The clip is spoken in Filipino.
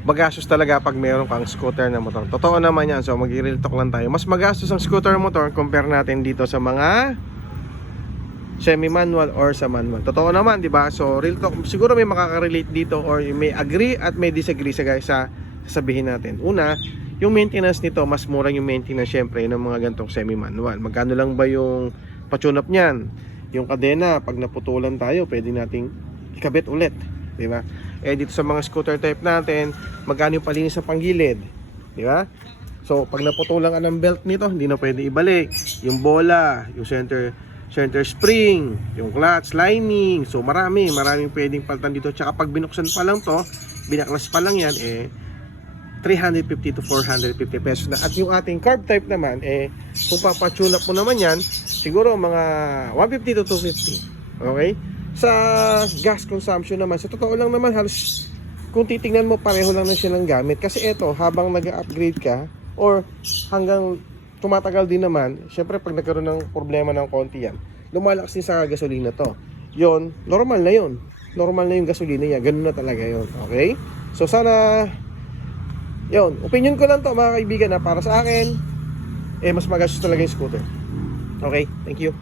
magastos talaga pag meron kang scooter na motor. Totoo naman yan. So mag-real talk lang tayo. Mas magastos ang scooter motor compare natin dito sa mga semi-manual or sa manual. Totoo naman, di ba? So real talk, siguro may makaka-relate dito or may agree at may disagree sa guys sa sasabihin natin. Una, yung maintenance nito, mas mura yung maintenance syempre ng mga gantong semi-manual. Magkano lang ba yung pa-tune up niyan? Yung kadena, pag naputulan tayo, pwede nating ikabit ulit, di ba? Eh dito sa mga scooter type natin, magkano yung palinis sa panggilid, di ba? So pag naputulan ka ng belt nito, hindi na pwede ibalik. Yung bola, yung center spring, yung clutch lining. So maraming pwedeng palitan dito. Tsaka pag binuksan pa lang to, binaklas pa lang yan, 350 to 450 pesos na. At yung ating carb type naman, kung papatune up mo naman yan, siguro mga 150 to 250. Okay? Sa gas consumption naman, sa totoo lang naman, halos kung titingnan mo, pareho lang na silang gamit. Kasi eto, habang nag-upgrade ka or hanggang tumatagal din naman, syempre pag nagkaroon ng problema ng konti yan, lumalakas din sa gasolina to. Yon, normal na yon. Normal na yung gasolina niya, ganun na talaga yon. Okay? So sana, yon, opinion ko lang to mga kaibigan, na para sa akin, mas magastos talaga yung scooter. Okay, thank you.